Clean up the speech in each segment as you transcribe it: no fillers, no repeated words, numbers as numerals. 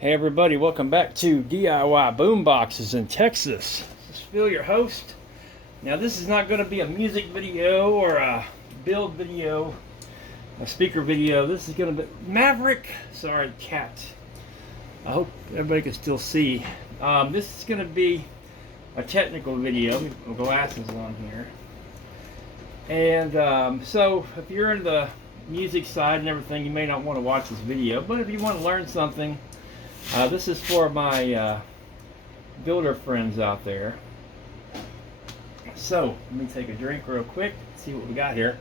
Hey everybody, welcome back to DIY Boomboxes in Texas. This is Phil, your host. Now this is not going to be a music video or a build video, a speaker video. This is going to be Maverick. Sorry, cat. I hope everybody can still see. This is going to be a technical video. Let me put my glasses on here. And so if you're in the music side and everything, you may not want to watch this video, but if you want to learn something, this is for my builder friends out there. So, let me take a drink real quick, see what we got here.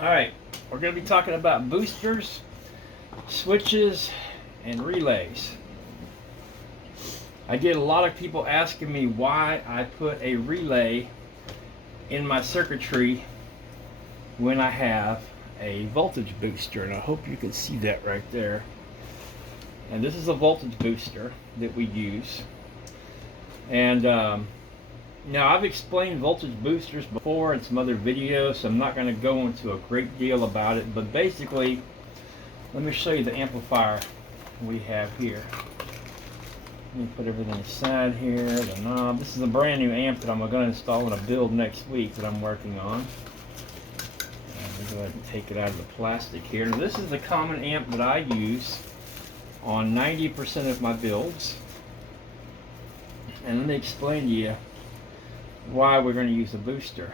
Alright, we're going to be talking about boosters, switches, and relays. I get a lot of people asking me why I put a relay in my circuitry when I have a voltage booster, and I hope you can see that right there. And this is a voltage booster that we use. And now I've explained voltage boosters before in some other videos, so I'm not going to go into a great deal about it. But basically, let me show you the amplifier we have here. Let me put everything aside here, the knob. This is a brand new amp that I'm going to install in a build next week that I'm working on. Let me go ahead and take it out of the plastic here. Now this is the common amp that I use on 90% of my builds, and let me explain to you why we're going to use a booster.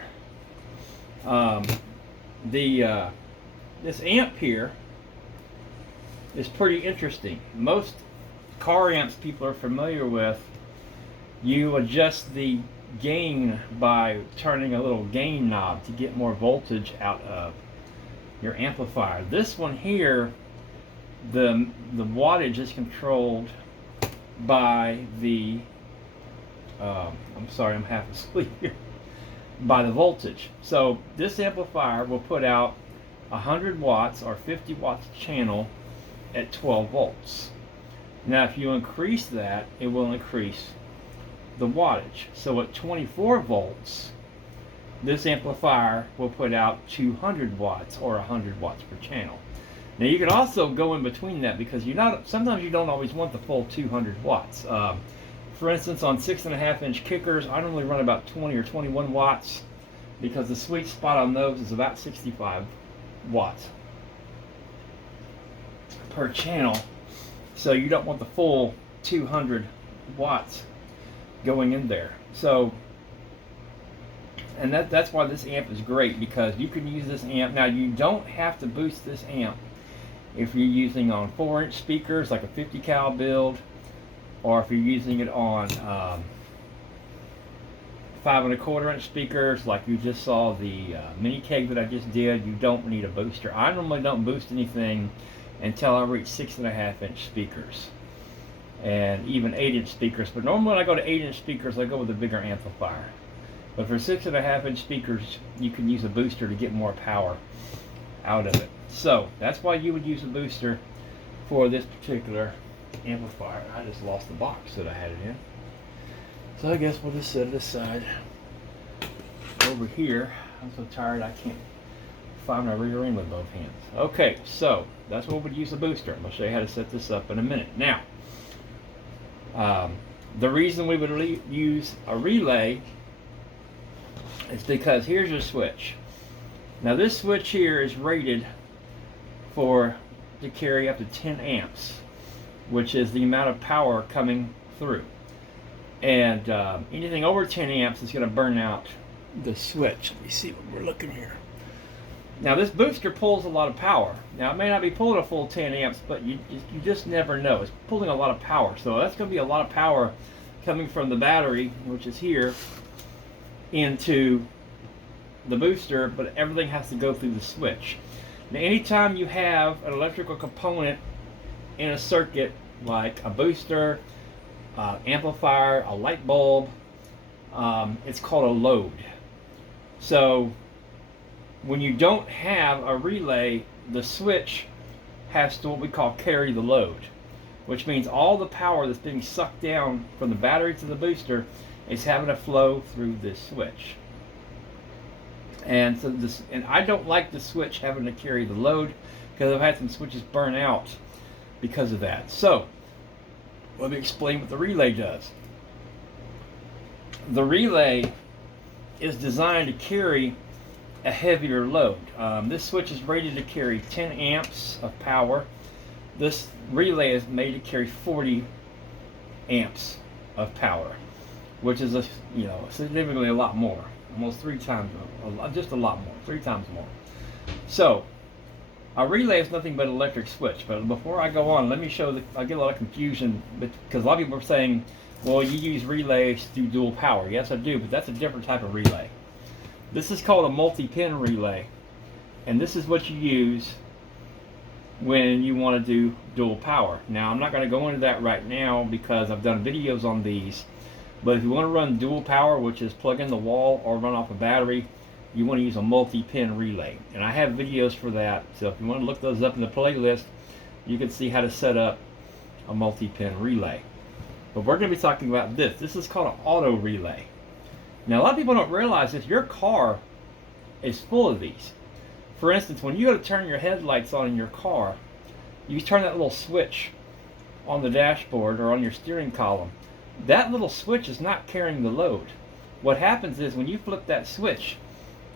This amp here is pretty interesting. Most car amps people are familiar with, you adjust the gain by turning a little gain knob to get more voltage out of your amplifier. This one here, the wattage is controlled by the I'm sorry, I'm half asleep here, by the voltage. So this amplifier will put out 100 watts or 50 watts channel at 12 volts. Now if you increase that, it will increase the wattage. So at 24 volts, this amplifier will put out 200 watts or 100 watts per channel. Now you can also go in between that, because sometimes you don't always want the full 200 watts. For instance, on 6.5-inch kickers, I normally run about 20 or 21 watts, because the sweet spot on those is about 65 watts per channel. So you don't want the full 200 watts going in there. So, and that's why this amp is great, because you can use this amp. Now you don't have to boost this amp if you're using on 4-inch speakers like a 50 cal build, or if you're using it on 5.25-inch speakers like you just saw the mini keg that I just did. You don't need a booster. I normally don't boost anything until I reach 6.5-inch speakers and even 8-inch speakers. But normally when I go to 8-inch speakers, I go with a bigger amplifier. But for 6.5-inch speakers, you can use a booster to get more power out of it. So that's why you would use a booster for this particular amplifier. I just lost the box that I had it in, so I guess we'll just set it aside over here. I'm so tired I can't find my rear end with both hands. Okay, so that's what we'd use a booster. I'm going to show you how to set this up in a minute. Now, the reason we would use a relay is because here's your switch. Now this switch here is rated to carry up to 10 amps, which is the amount of power coming through. And anything over 10 amps is going to burn out the switch. Let me see what we're looking here. Now this booster pulls a lot of power. Now it may not be pulling a full 10 amps, but you just never know. It's pulling a lot of power. So that's going to be a lot of power coming from the battery, which is here, into the booster, but everything has to go through the switch. Now anytime you have an electrical component in a circuit, like a booster, amplifier, a light bulb, it's called a load. So when you don't have a relay, the switch has to what we call carry the load, which means all the power that's being sucked down from the battery to the booster is having to flow through this switch. And so I don't like the switch having to carry the load, because I've had some switches burn out because of that. So let me explain what the relay does. The relay is designed to carry a heavier load. This switch is rated to carry 10 amps of power. This relay is made to carry 40 amps of power, which is significantly a lot more, almost 3 times, just a lot more, 3 times more. So a relay is nothing but an electric switch. But before I go on, let me show I get a lot of confusion because a lot of people are saying, well, you use relays to do dual power. Yes, I do, but that's a different type of relay. This is called a multi-pin relay, and this is what you use when you want to do dual power. Now, I'm not going to go into that right now because I've done videos on these, but if you want to run dual power, which is plug in the wall or run off a battery, you want to use a multi-pin relay, and I have videos for that. So if you want to look those up in the playlist, you can see how to set up a multi-pin relay. But we're going to be talking about this. This is called an auto relay. Now, a lot of people don't realize this. Your car is full of these. For instance, when you go to turn your headlights on in your car, you turn that little switch on the dashboard or on your steering column. That little switch is not carrying the load. What happens is when you flip that switch,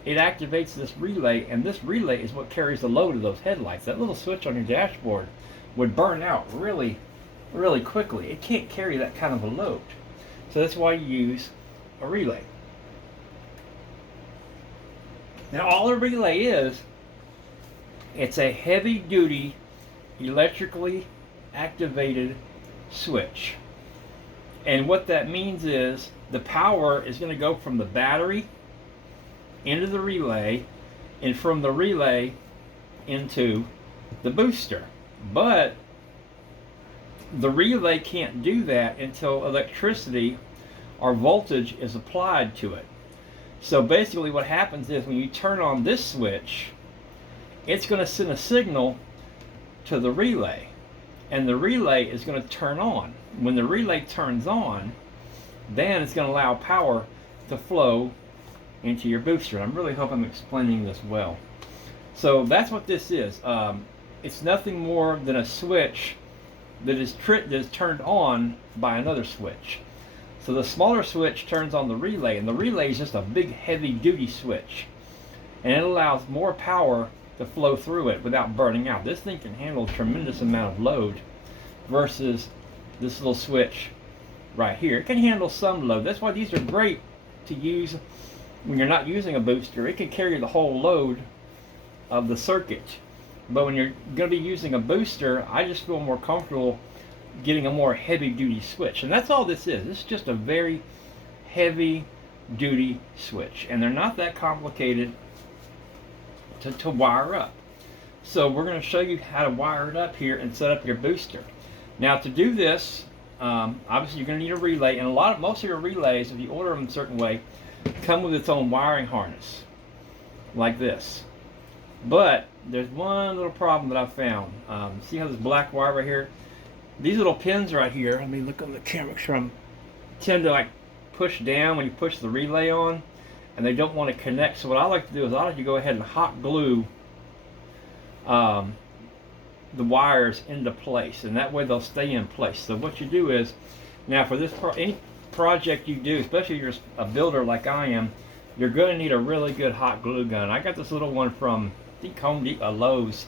it activates this relay, and this relay is what carries the load of those headlights. That little switch on your dashboard would burn out really, really quickly. It can't carry that kind of a load. So that's why you use a relay. Now, all a relay is, it's a heavy-duty, electrically activated switch. And what that means is the power is going to go from the battery into the relay, and from the relay into the booster. But the relay can't do that until electricity or voltage is applied to it. So basically what happens is when you turn on this switch, it's going to send a signal to the relay, and the relay is going to turn on. When the relay turns on, then it's going to allow power to flow into your booster. I really hope I'm explaining this well. So that's what this is. It's nothing more than a switch that is turned on by another switch. So the smaller switch turns on the relay, and the relay is just a big heavy-duty switch, and it allows more power to flow through it without burning out. This thing can handle a tremendous amount of load versus this little switch right here. It can handle some load. That's why these are great to use when you're not using a booster. It can carry the whole load of the circuit. But when you're going to be using a booster, I just feel more comfortable getting a more heavy-duty switch. And that's all this is. This is just a very heavy-duty switch. And they're not that complicated to wire up. So we're going to show you how to wire it up here and set up your booster. Now, to do this, obviously you're going to need a relay. And most of your relays, if you order them a certain way, come with its own wiring harness, like this. But there's one little problem that I found. See how this black wire right here? These little pins right here, let me look on the camera, tend to like push down when you push the relay on, and they don't want to connect. So what I like to do is I like to go ahead and hot glue the wires into place, and that way they'll stay in place. So what you do is, now for this any project you do, especially if you're a builder like I am, you're going to need a really good hot glue gun. I got this little one from Lowe's,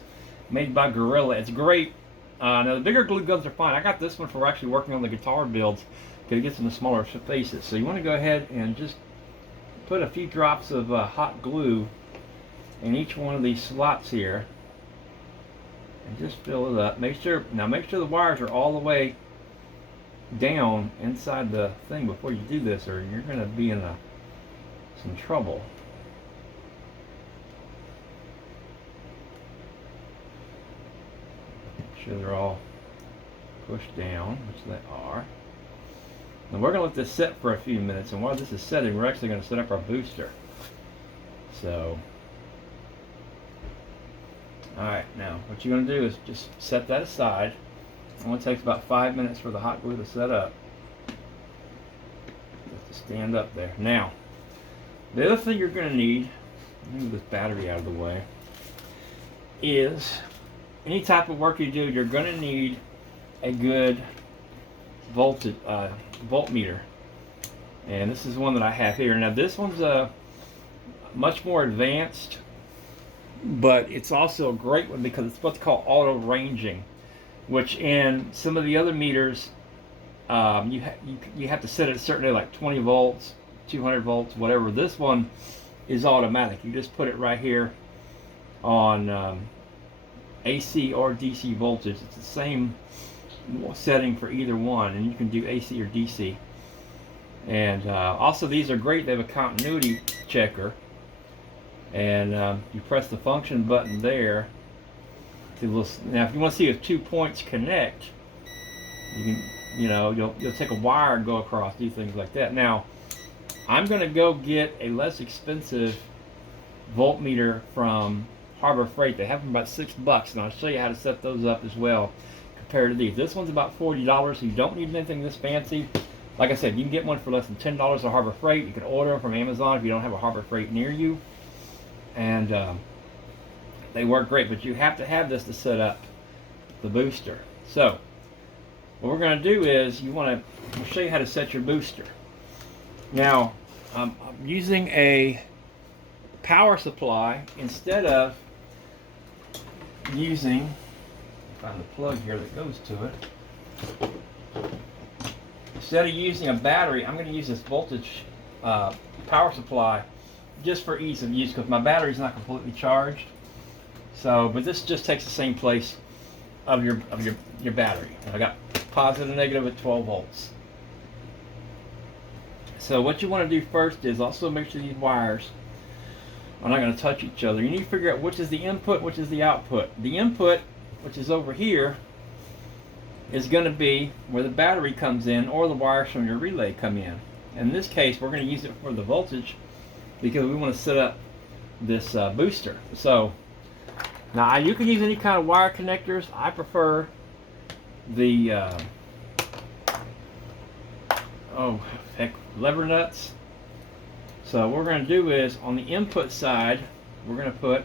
made by Gorilla. It's great. Now the bigger glue guns are fine. I got this one for actually working on the guitar builds because it gets in the smaller spaces. So you want to go ahead and just put a few drops of hot glue in each one of these slots here, and just fill it up. Make sure the wires are all the way down inside the thing before you do this, or you're going to be in some trouble. Make sure they're all pushed down, which they are. And we're going to let this set for a few minutes, and while this is setting, we're actually going to set up our booster. So, alright, now what you're going to do is just set that aside. It only takes about 5 minutes for the hot glue to set up. Just to stand up there. Now, the other thing you're going to need, let me move this battery out of the way, is any type of work you do, you're going to need a good voltmeter. And this is one that I have here. Now this one's much more advanced, but it's also a great one because it's what's called auto ranging, which in some of the other meters you have to set it a certain way, like 20 volts, 200 volts, whatever. This one is automatic. You just put it right here on AC or DC voltage. It's the same setting for either one, and you can do AC or DC. And also these are great. They have a continuity checker, and you press the function button there to listen. Now if you want to see if 2 points connect, you can, you'll take a wire and go across, do things like that. Now I'm going to go get a less expensive voltmeter from Harbor Freight. They have them about $6, and I'll show you how to set those up as well compared to these. This one's about $40, so you don't need anything this fancy. Like I said, you can get one for less than $10 at Harbor Freight. You can order them from Amazon if you don't have a Harbor Freight near you. And they work great, but you have to have this to set up the booster. So what we're going to do is I'll show you how to set your booster. Now I'm using a power supply instead of using, find the plug here that goes to it. Instead of using a battery, I'm going to use this voltage power supply just for ease of use because my battery's not completely charged. So, but this just takes the same place of your battery. I got positive and negative at 12 volts. So what you want to do first is also make sure these wires are not going to touch each other. You need to figure out which is the input, which is the output. The input, which is over here, is going to be where the battery comes in or the wires from your relay come in. In this case, we're going to use it for the voltage because we want to set up this booster. So now you can use any kind of wire connectors. I prefer the lever nuts. So what we're going to do is on the input side, we're going to put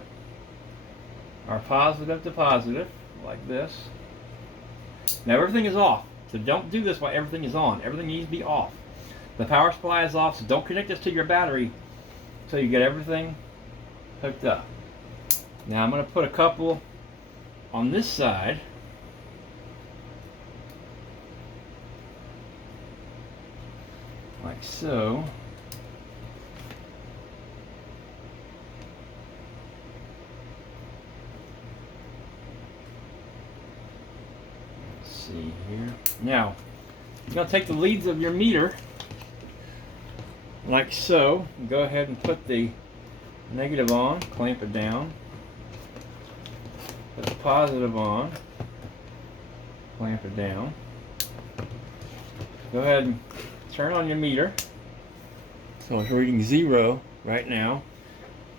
our positive to positive like this. Now everything is off, so don't do this while everything is on. Everything needs to be off. The power supply is off, so don't connect this to your battery until you get everything hooked up. Now I'm going to put a couple on this side. Like so. See here. Now, you're going to take the leads of your meter, like so. Go ahead and put the negative on, clamp it down. Put the positive on, clamp it down. Go ahead and turn on your meter. So it's reading 0 right now.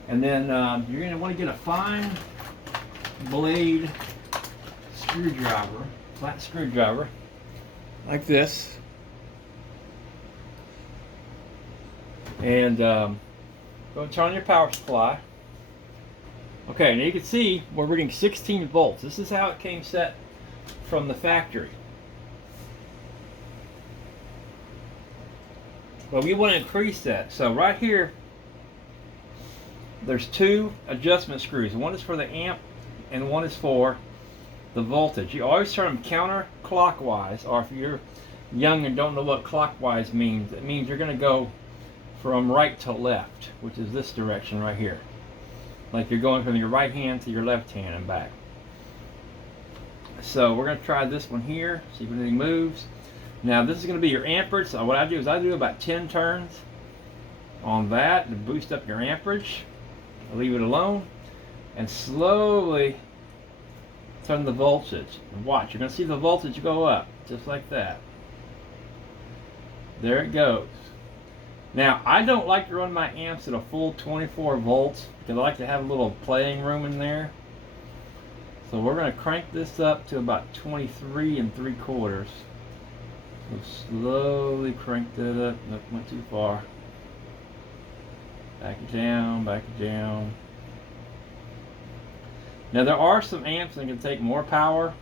And then you're going to want to get a fine blade screwdriver. Flat screwdriver like this, and go turn on your power supply. Okay, now you can see we're reading 16 volts. This is how it came set from the factory. But we want to increase that. So right here, there's 2 adjustment screws. One is for the amp, and one is for the voltage. You always turn them counterclockwise, or if you're young and don't know what clockwise means, it means you're going to go from right to left, which is this direction right here. Like you're going from your right hand to your left hand and back. So we're going to try this one here, see if anything moves. Now this is going to be your amperage. So what I do is I do about 10 turns on that to boost up your amperage. I leave it alone and slowly turn the voltage. And watch, you're going to see the voltage go up just like that. There it goes. Now I don't like to run my amps at a full 24 volts because I like to have a little playing room in there. So we're going to crank this up to about 23 3/4. So slowly crank that up. Nope, went too far. Back it down, back it down. Now there are some amps that can take more power,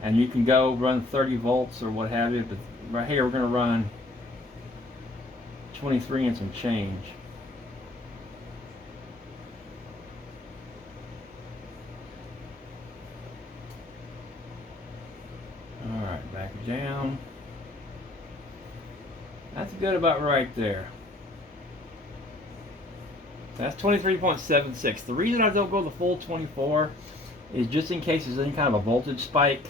and you can go run 30 volts or what have you, but right here we're going to run 23 and some change. Alright, back down. That's good about right there. That's 23.76. The reason I don't go the full 24 is just in case there's any kind of a voltage spike.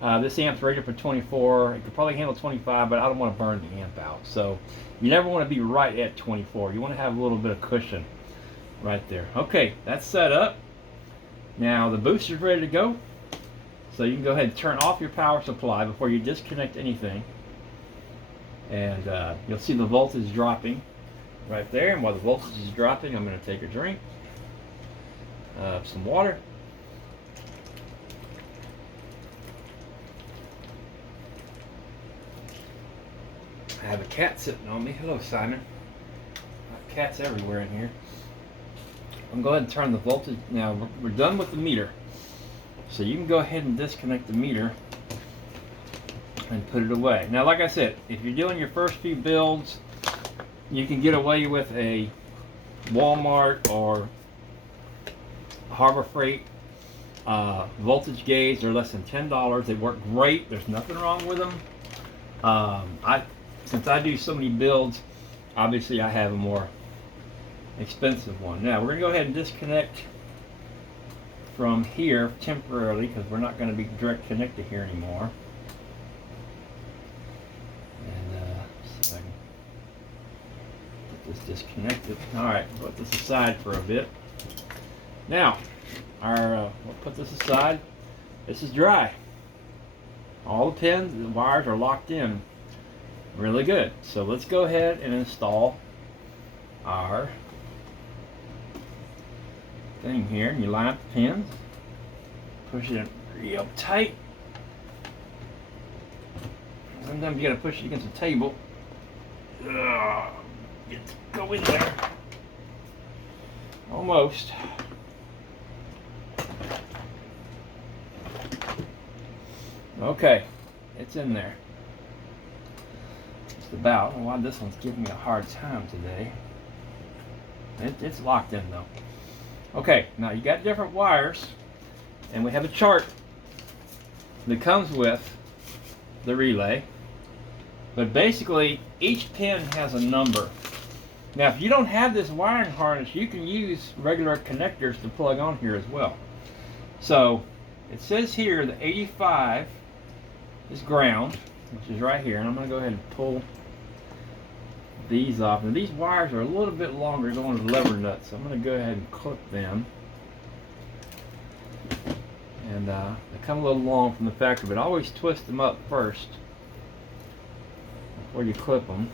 This amp's rated for 24. It could probably handle 25, but I don't want to burn the amp out. So you never want to be right at 24. You want to have a little bit of cushion right there. Okay, that's set up. Now the booster's ready to go. So you can go ahead and turn off your power supply before you disconnect anything. And you'll see the voltage dropping right there. And while the voltage is dropping, I'm going to take a drink of some water. I have a cat sitting on me. Hello, Simon. Cats everywhere in here. I'm going to go ahead and turn the voltage. Now, we're done with the meter. So you can go ahead and disconnect the meter and put it away. Now, like I said, if you're doing your first few builds, you can get away with a Walmart or Harbor Freight voltage gauge. They're less than $10. They work great. There's nothing wrong with them. Since I do so many builds, obviously I have a more expensive one. Now we're going to go ahead and disconnect from here temporarily because we're not going to be direct connected here anymore. And see if I can get this disconnected. Alright, put this aside for a bit. Now, we'll put this aside. This is dry. All the pins, the wires are locked in really good. So let's go ahead and install our thing here. And you line up the pins, push it real tight. Sometimes you gotta push it against the table. Go in there. Almost. Okay, it's in there. Just about. I don't know why this one's giving me a hard time today. It's locked in though. Okay, now you got different wires, and we have a chart that comes with the relay. But basically, each pin has a number. Now, if you don't have this wiring harness, you can use regular connectors to plug on here as well. So, it says here the 85 is ground, which is right here. And I'm going to go ahead and pull these off. And these wires are a little bit longer going to the lever nuts, so I'm going to go ahead and clip them. And they come a little long from the factory, but always twist them up first before you clip them.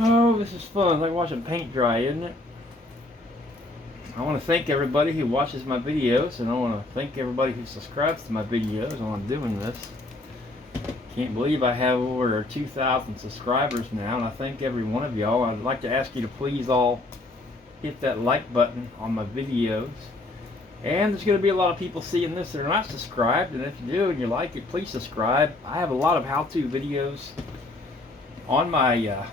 Oh, this is fun. It's like watching paint dry, isn't it? I want to thank everybody who watches my videos, and I want to thank everybody who subscribes to my videos while I'm doing this. Can't believe I have over 2,000 subscribers now, and I thank every one of y'all. I'd like to ask you to please all hit that like button on my videos. And there's going to be a lot of people seeing this that are not subscribed, and if you do and you like it, please subscribe. I have a lot of how-to videos on my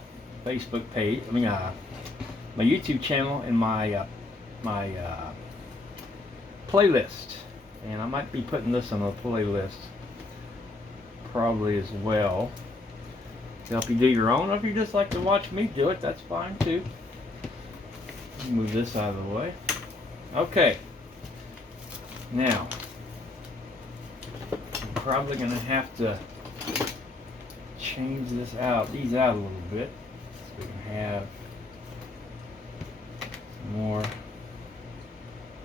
Facebook page, my YouTube channel, and my playlist. And I might be putting this on a playlist probably as well to help you do your own. Or if you just like to watch me do it, that's fine too. Move this out of the way. Okay. Now, I'm probably going to have to change these out a little bit so we can have more.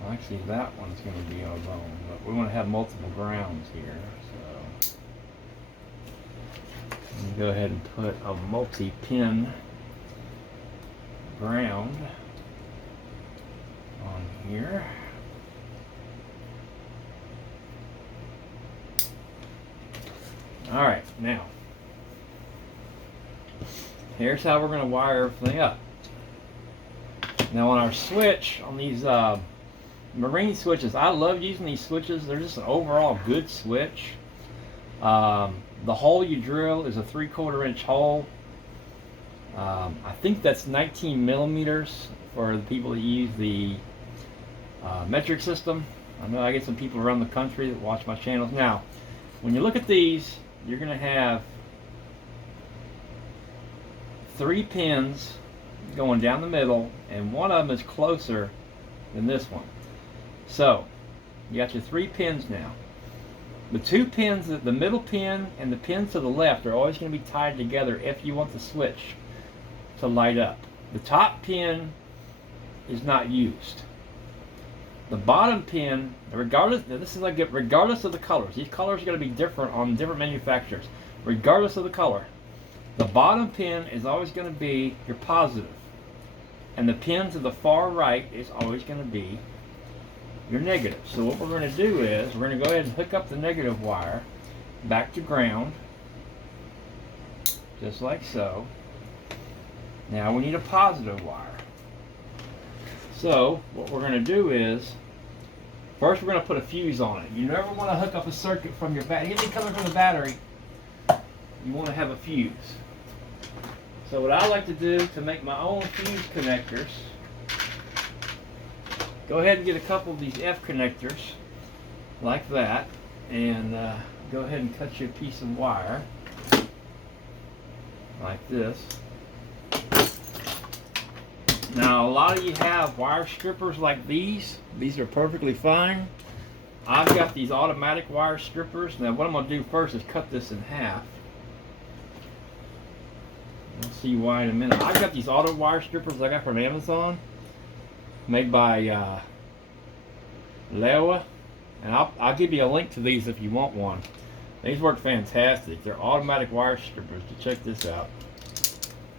Well, actually, that one's going to be alone, but we want to have multiple grounds here. So, I'm going to go ahead and put a multi-pin ground on here. Alright, now, here's how we're going to wire everything up. Now on our switch, on these marine switches, I love using these switches. They're just an overall good switch. The hole you drill is a 3/4 inch hole. I think that's 19 millimeters for the people that use the metric system. I know I get some people around the country that watch my channels. Now, when you look at these, you're going to have 3 pins going down the middle, and one of them is closer than this one. So, you got your 3 pins now. The 2 pins, the middle pin and the pins to the left, are always going to be tied together if you want the switch to light up. The top pin is not used. The bottom pin, regardless of the colors, these colors are going to be different on different manufacturers. Regardless of the color, the bottom pin is always going to be your positive, and the pin to the far right is always going to be your negative. So what we're going to do is we're going to go ahead and hook up the negative wire back to ground, just like so. Now we need a positive wire. So what we're going to do is, first we're going to put a fuse on it. You never want to hook up a circuit from your battery. Anything coming from the battery, you want to have a fuse. So what I like to do to make my own fuse connectors, go ahead and get a couple of these F connectors like that, and go ahead and cut you a piece of wire like this. Now a lot of you have wire strippers like these. These are perfectly fine. I've got these automatic wire strippers. Now what I'm going to do first is cut this in half. You'll see why in a minute. I've got these auto wire strippers I got from Amazon, made by Lewa, and I'll give you a link to these if you want one. These work fantastic. They're automatic wire strippers. So check this out.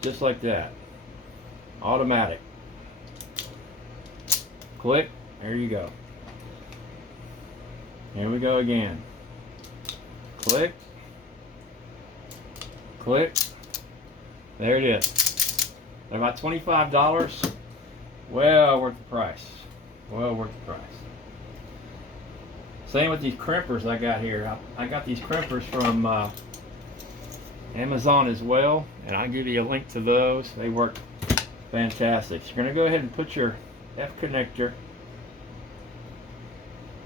Just like that. Automatic. Click. There you go. Here we go again. Click. Click. There it is. They're about $25. Well worth the price. Well worth the price. Same with these crimpers I got here. I got these crimpers from Amazon as well, and I'll give you a link to those. They work fantastic. So you're going to go ahead and put your F connector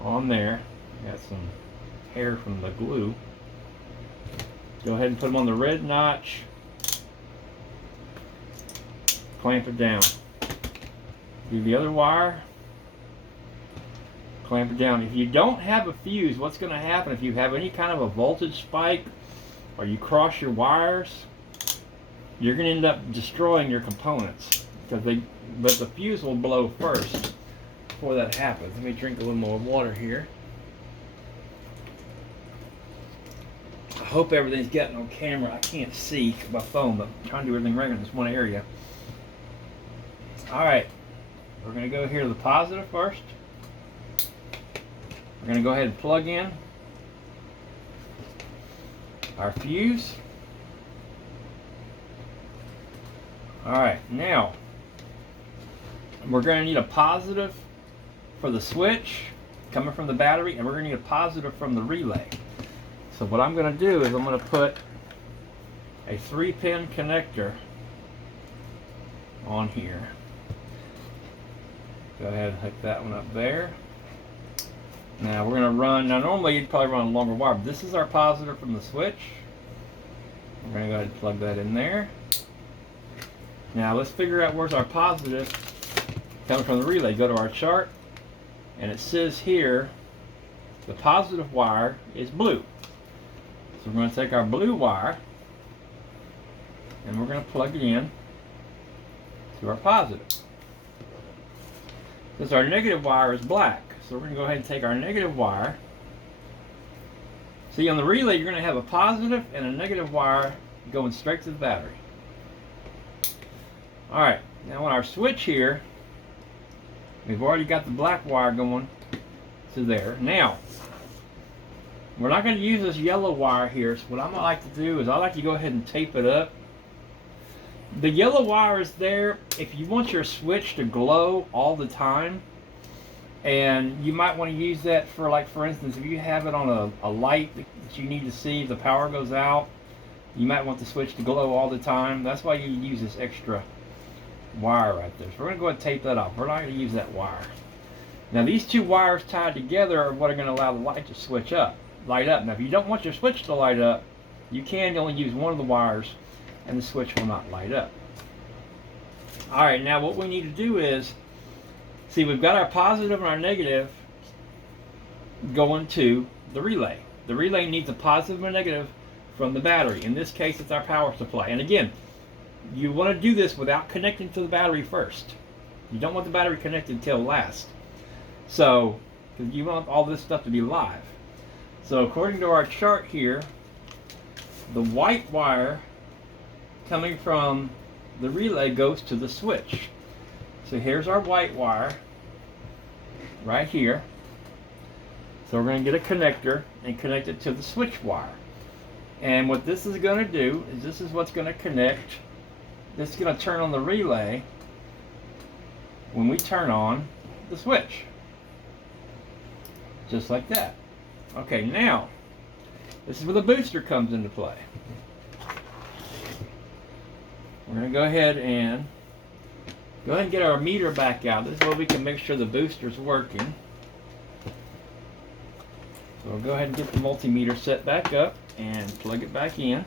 on there. Got some hair from the glue. Go ahead and put them on the red notch. Clamp it down. Do the other wire. Clamp it down. If you don't have a fuse, what's going to happen if you have any kind of a voltage spike or you cross your wires, you're going to end up destroying your components, but the fuse will blow first before that happens. Let me drink a little more water here. I hope everything's getting on camera. I can't see my phone, but I'm trying to do everything right in this one area. Alright, we're going to go here to the positive first. We're going to go ahead and plug in our fuse. Alright, now we're going to need a positive for the switch coming from the battery, and we're going to need a positive from the relay. So what I'm going to do is I'm going to put a 3-pin connector on here. Go ahead and hook that one up there. Now we're going to run, now normally you'd probably run a longer wire, but this is our positive from the switch. We're going to go ahead and plug that in there. Now let's figure out where's our positive coming from the relay. Go to our chart, and it says here the positive wire is blue. So we're going to take our blue wire and we're going to plug it in to our positive. Because our negative wire is black, so we're going to go ahead and take our negative wire. See, on the relay you're going to have a positive and a negative wire going straight to the battery. Alright, now on our switch here, we've already got the black wire going to there. Now, we're not going to use this yellow wire here, so what I like to do is I like to go ahead and tape it up. The yellow wire is there if you want your switch to glow all the time. And you might want to use that for, like, for instance, if you have it on a light that you need to see if the power goes out, you might want the switch to glow all the time. That's why you use this extra wire right there. So we're going to go ahead and tape that off. We're not going to use that wire. Now these two wires tied together are what are going to allow the light to light up. Now if you don't want your switch to light up, you can only use one of the wires and the switch will not light up. Alright, now what we need to do is, see, we've got our positive and our negative going to the relay. The relay needs a positive and a negative from the battery. In this case, it's our power supply. And again, you want to do this without connecting to the battery first. You don't want the battery connected until last. So, because you want all this stuff to be live. So according to our chart here, the white wire coming from the relay goes to the switch. So here's our white wire right here. So we're going to get a connector and connect it to the switch wire. And what this is going to do is this is what's going to connect. This is going to turn on the relay when we turn on the switch. Just like that. Okay, now this is where the booster comes into play. We're going to go ahead and get our meter back out. This is where we can make sure the booster's working. So we'll go ahead and get the multimeter set back up and plug it back in.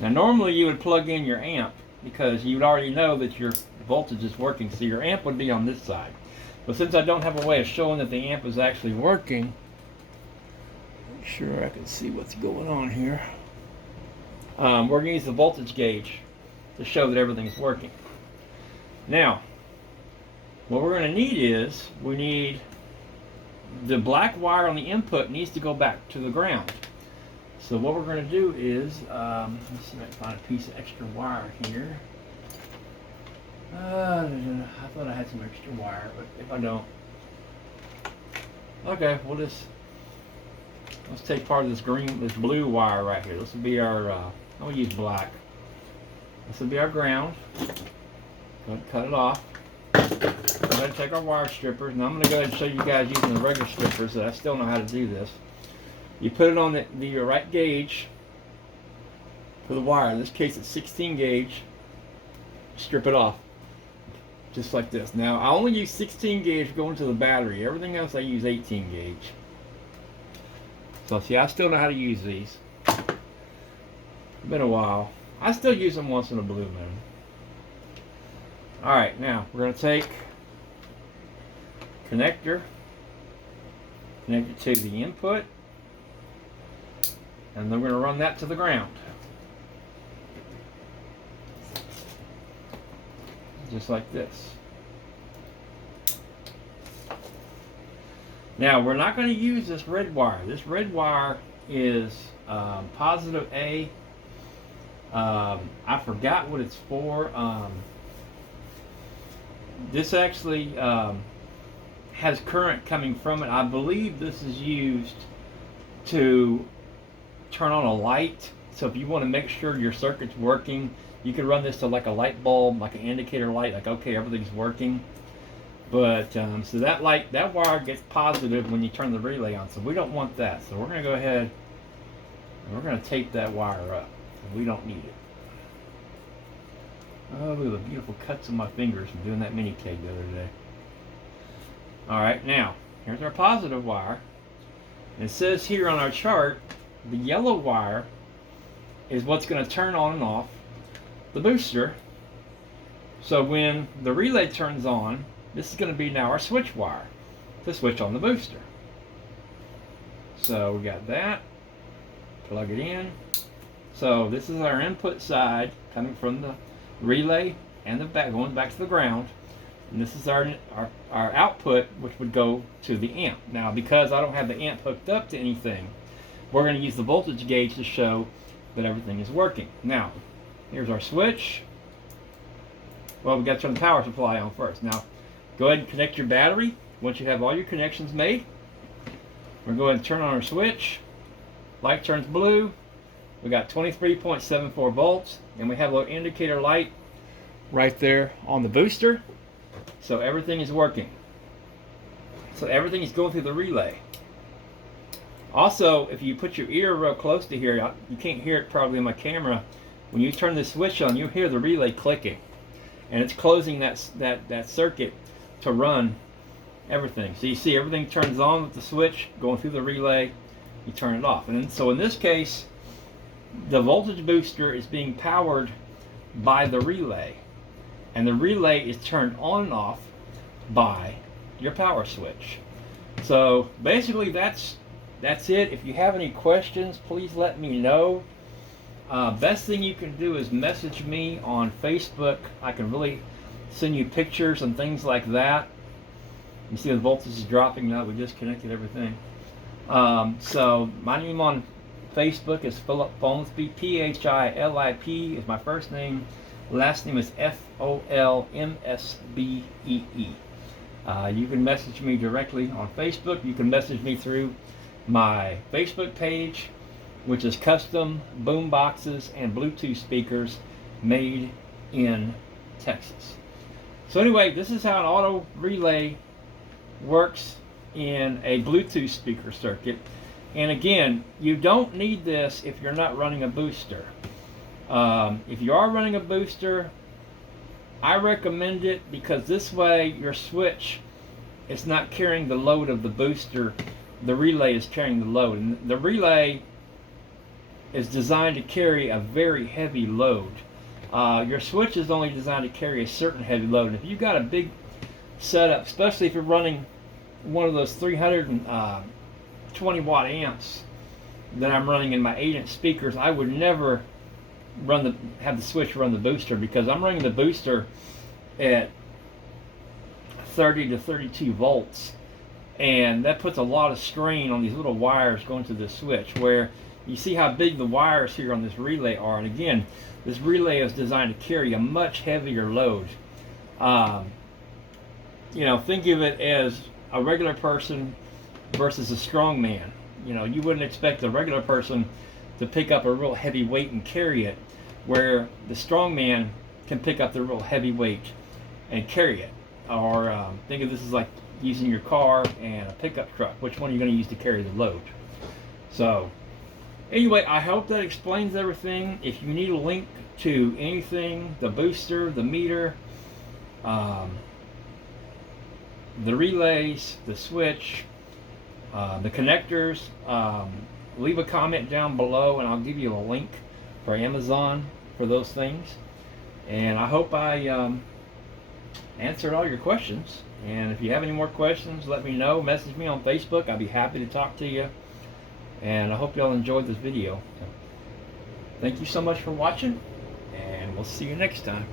Now normally you would plug in your amp because you would already know that your voltage is working, so your amp would be on this side. But since I don't have a way of showing that the amp is actually working, make sure I can see what's going on here. We're going to use the voltage gauge to show that everything's working. Now, what we're going to need is, we need the black wire on the input needs to go back to the ground. So what we're going to do is, let's see if I can find a piece of extra wire here. I thought I had some extra wire, but if I don't, okay, let's take part of this blue wire right here. This will be our, I'll use black. This will be our ground. Go ahead and cut it off. Go ahead and take our wire strippers, and I'm going to go ahead and show you guys using the regular strippers, so I still know how to do this. You put it on the right gauge for the wire. In this case, it's 16 gauge. Strip it off, just like this. Now, I only use 16 gauge going to the battery. Everything else I use 18 gauge. So, see, I still know how to use these. It's been a while. I still use them once in a blue moon. Alright, now we're going to take connector, connect it to the input, and then we're going to run that to the ground. Just like this. Now, we're not going to use this red wire. This red wire is positive A. I forgot what it's for. This actually has current coming from it. I believe this is used to turn on a light. So if you want to make sure your circuit's working, you could run this to like a light bulb, like an indicator light, like, okay, everything's working. But so that wire gets positive when you turn the relay on, so we don't want that. So we're going to go ahead and we're going to tape that wire up. We don't need it. Oh, look at the beautiful cuts on my fingers from doing that mini keg the other day. Alright, now, here's our positive wire. It says here on our chart, the yellow wire is what's going to turn on and off the booster. So when the relay turns on, this is going to be now our switch wire to switch on the booster. So we got that. Plug it in. So this is our input side coming from the relay and the back, going back to the ground. And this is our output, which would go to the amp. Now, because I don't have the amp hooked up to anything, we're going to use the voltage gauge to show that everything is working. Now, here's our switch. Well, we got to turn the power supply on first. Now, go ahead and connect your battery. Once you have all your connections made, we're going to go ahead and turn on our switch. Light turns blue, We got 23.74 volts, and we have a little indicator light right there on the booster. So everything is working. So everything is going through the relay. Also, if you put your ear real close to here, you can't hear it probably in my camera. When you turn the switch on, you hear the relay clicking, and it's closing that circuit to run everything. So you see everything turns on with the switch going through the relay. You turn it off, and so in this case, the voltage booster is being powered by the relay, and the relay is turned on and off by your power switch. So basically that's it. If you have any questions, please let me know. Best thing you can do is message me on Facebook. I can really send you pictures and things like that. You see the voltage is dropping now. We just connected everything. So my name on Facebook is Philip Folmsbee. Philip is my first name. Last name is Folmsbee. You can message me directly on Facebook. You can message me through my Facebook page, which is Custom Boom Boxes and Bluetooth Speakers Made in Texas. So anyway, this is how an auto relay works in a Bluetooth speaker circuit. And again, you don't need this if you're not running a booster. If you are running a booster, I recommend it because this way your switch is not carrying the load of the booster. The relay is carrying the load, and the relay is designed to carry a very heavy load. Your switch is only designed to carry a certain heavy load. And if you've got a big setup, especially if you're running one of those 320 watt amps that I'm running in my 8-inch speakers, I would never have the switch run the booster, because I'm running the booster at 30 to 32 volts, and that puts a lot of strain on these little wires going to the switch, where you see how big the wires here on this relay are. And again, this relay is designed to carry a much heavier load. You know, think of it as a regular person versus a strong man. You know, you wouldn't expect a regular person to pick up a real heavy weight and carry it, where the strong man can pick up the real heavy weight and carry it. Or think of this as like using your car and a pickup truck. Which one are you going to use to carry the load? So anyway, I hope that explains everything. If you need a link to anything, the booster, the meter, the relays, the switch, the connectors, leave a comment down below and I'll give you a link for Amazon for those things. And I hope I answered all your questions. And if you have any more questions, let me know. Message me on Facebook. I'd be happy to talk to you. And I hope y'all enjoyed this video. Thank you so much for watching, and we'll see you next time.